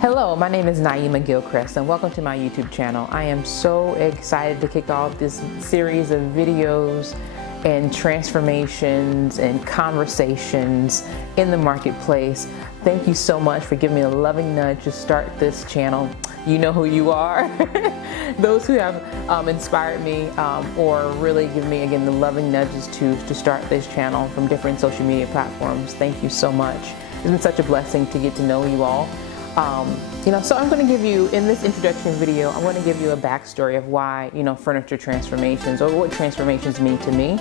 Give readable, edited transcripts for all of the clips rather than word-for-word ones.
Hello, my name is Naima Gilchrist and welcome to my YouTube channel. I am so excited to kick off this series of videos and transformations and conversations in the marketplace. Thank you so much for giving me a loving nudge to start this channel. You know who you are. Those who have inspired me or really given me, again, the loving nudges to start this channel from different social media platforms. Thank you so much. It's been such a blessing to get to know you all. So I'm going to give you, in this introduction video, I'm going to give you a backstory of why, furniture transformations, or what transformations mean to me,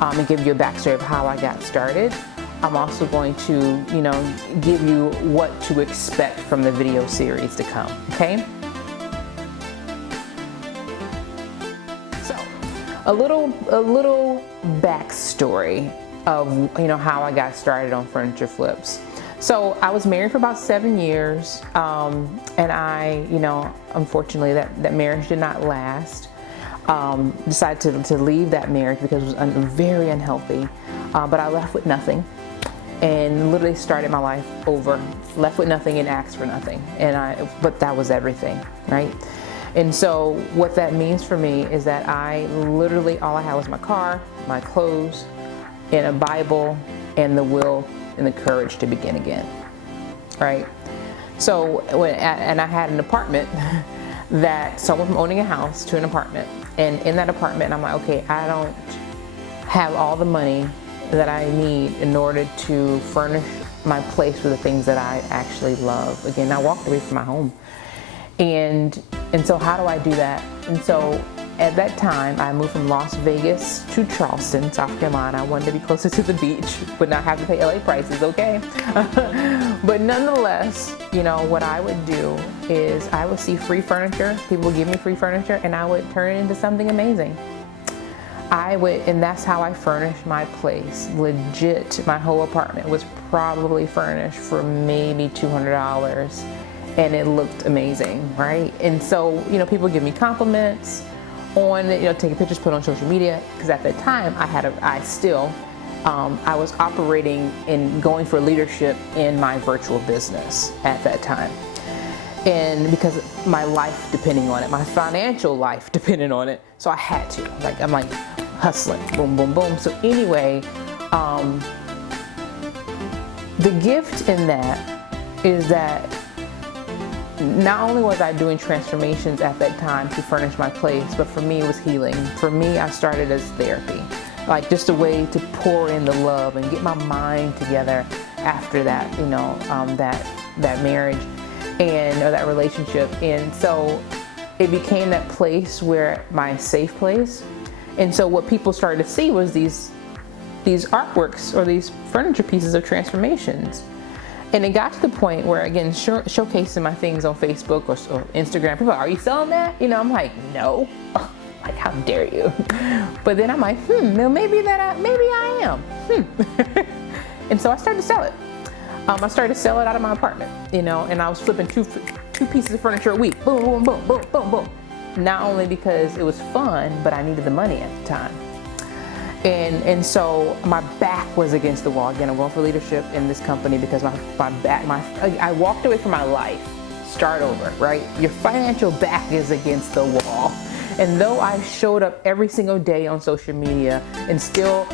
and give you a backstory of how I got started. I'm also going to, give you what to expect from the video series to come, okay? So, a little backstory of, how I got started on furniture flips. So I was married for about 7 years, and I, unfortunately that marriage did not last. Decided to leave that marriage because it was very unhealthy, but I left with nothing and literally started my life over. Left with nothing and asked for nothing, but that was everything, right? And so what that means for me is that I literally, all I had was my car, my clothes, and a Bible, and the will and the courage to begin again, right? So and I had an apartment so I went from owning a house to an apartment, and in that apartment I'm like, okay, I don't have all the money that I need in order to furnish my place with the things that I actually love. Again, I walked away from my home, and so how do I do that? And so at that time, I moved from Las Vegas to Charleston, South Carolina. I wanted to be closer to the beach, but not have to pay LA prices, okay? But nonetheless, what I would do is I would see free furniture. People would give me free furniture, and I would turn it into something amazing. And that's how I furnished my place. Legit, my whole apartment was probably furnished for maybe $200, and it looked amazing, right? And so, people give me compliments on, taking pictures, put on social media, because at that time I was operating and going for leadership in my virtual business at that time. And because my life depending on it, my financial life depended on it, so I had to, I'm hustling, boom, boom, boom. So anyway, the gift in that is that not only was I doing transformations at that time to furnish my place, but for me it was healing. For me, I started as therapy, just a way to pour in the love and get my mind together after that, that marriage or that relationship. And so it became that place where my safe place. And so what people started to see was these artworks or these furniture pieces of transformations. And it got to the point where, again, showcasing my things on Facebook or Instagram, people are, are you selling that? I'm like, no. How dare you? But then I'm like, maybe I am. And so I started to sell it. I started to sell it out of my apartment, and I was flipping two pieces of furniture a week. Boom, boom, boom, boom, boom, boom. Not only because it was fun, but I needed the money at the time. And so my back was against the wall. Again, I'm going for leadership in this company because I walked away from my life. Start over, right? Your financial back is against the wall. And though I showed up every single day on social media and still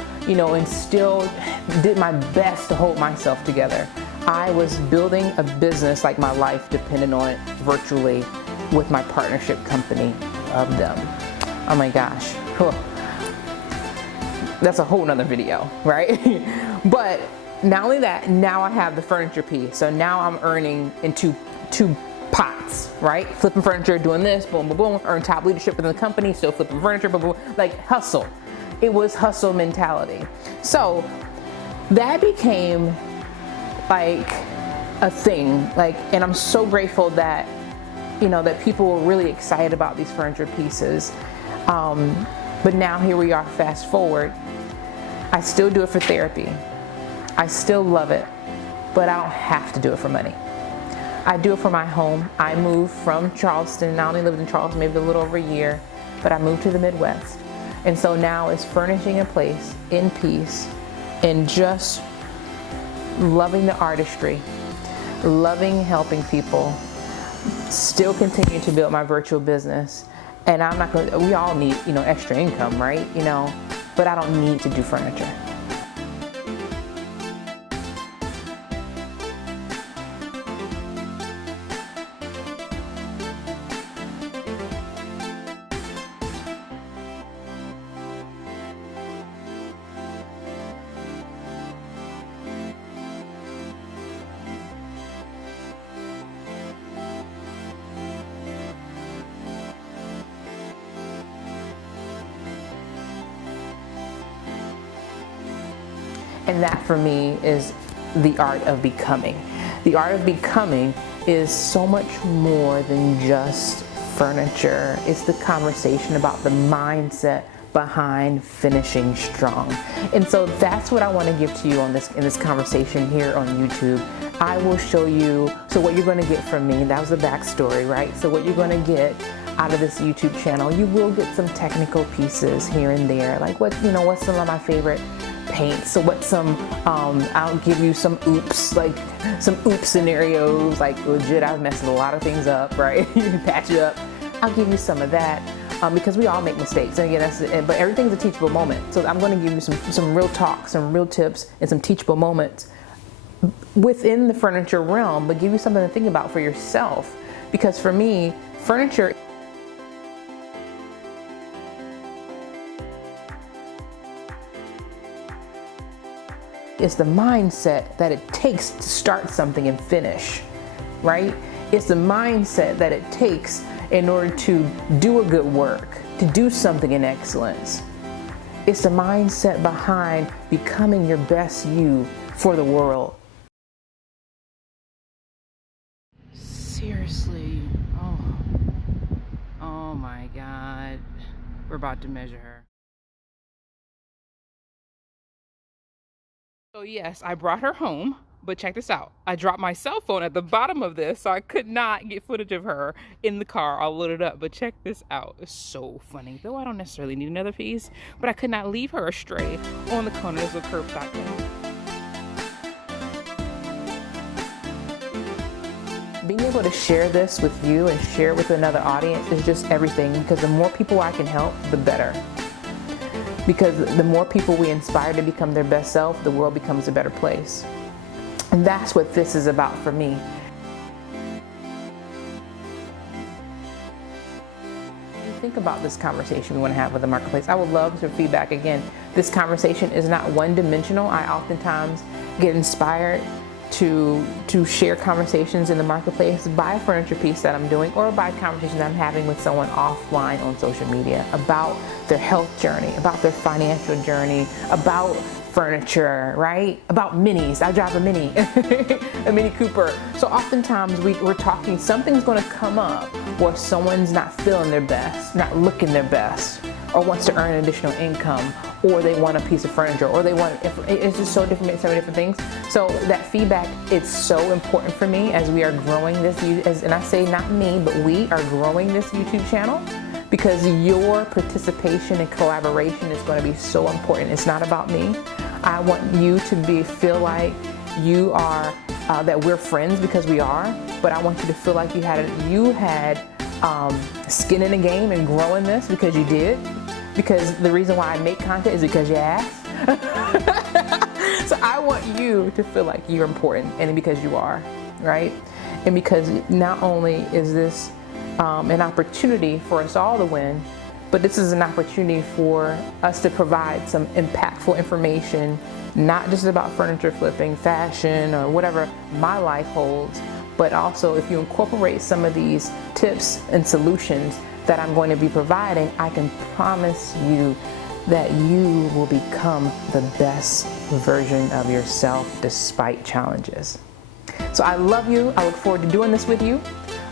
did my best to hold myself together, I was building a business like my life depended on it virtually with my partnership company of them. Oh my gosh. That's a whole nother video, right? But not only that, now I have the furniture piece. So now I'm earning in two pots, right? Flipping furniture, doing this, boom, boom, boom, earn top leadership within the company, still flipping furniture, boom, boom, hustle. It was hustle mentality. So that became a thing, and I'm so grateful that, that people were really excited about these furniture pieces. But now here we are, fast forward. I still do it for therapy. I still love it, but I don't have to do it for money. I do it for my home. I moved from Charleston. I only lived in Charleston maybe a little over a year, but I moved to the Midwest. And so now it's furnishing a place in peace and just loving the artistry, loving helping people, still continue to build my virtual business. And I'm not going to, we all need, extra income, right? But I don't need to do furniture. And that for me is the art of becoming. The art of becoming is so much more than just furniture. It's the conversation about the mindset behind finishing strong. And so that's what I want to give to you in this conversation here on YouTube. I will show you, so what you're going to get from me, that was the backstory, right? So what you're going to get out of this YouTube channel, you will get some technical pieces here and there, like what's some of my favorite paints. So what's I'll give you some oops scenarios, like legit I've messed a lot of things up, right? You can patch it up. I'll give you some of that because we all make mistakes, and again, but everything's a teachable moment. So I'm going to give you some real talk, some real tips, and some teachable moments within the furniture realm, but give you something to think about for yourself. Because for me, furniture is the mindset that it takes to start something and finish, right? It's the mindset that it takes in order to do a good work, to do something in excellence. It's the mindset behind becoming your best you for the world. Seriously, oh my God, we're about to measure her. So yes, I brought her home, but check this out. I dropped my cell phone at the bottom of this, so I could not get footage of her in the car. I'll load it up, but check this out. It's so funny. Though I don't necessarily need another piece, but I could not leave her astray on the corner. There's a curbside now. Being able to share this with you and share it with another audience is just everything, because the more people I can help, the better. Because the more people we inspire to become their best self, the world becomes a better place. And that's what this is about for me. Think about this conversation we want to have with the marketplace. I would love your feedback. Again, this conversation is not one-dimensional. I oftentimes get inspired to share conversations in the marketplace by a furniture piece that I'm doing, or by conversations I'm having with someone offline on social media about their health journey, about their financial journey, about furniture, right? About minis. I drive a mini, a Mini Cooper. So oftentimes we're talking, something's going to come up where someone's not feeling their best, not looking their best, or wants to earn additional income, or they want a piece of furniture, or they want, it's just so different, so many different things. So that feedback, it's so important for me as we are growing this, and I say not me, but we are growing this YouTube channel, because your participation and collaboration is going to be so important. It's not about me. I want you to feel like you are, that we're friends, because we are, but I want you to feel like you had skin in the game and growing this, because you did. Because the reason why I make content is because you asked. So I want you to feel like you're important, and because you are, right? And because not only is this an opportunity for us all to win, but this is an opportunity for us to provide some impactful information, not just about furniture flipping, fashion, or whatever my life holds, but also if you incorporate some of these tips and solutions that I'm going to be providing, I can promise you that you will become the best version of yourself despite challenges. So I love you. I look forward to doing this with you.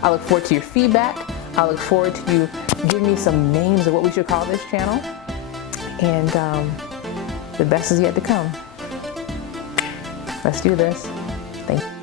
I look forward to your feedback. I look forward to you giving me some names of what we should call this channel. And the best is yet to come. Let's do this. Thank you.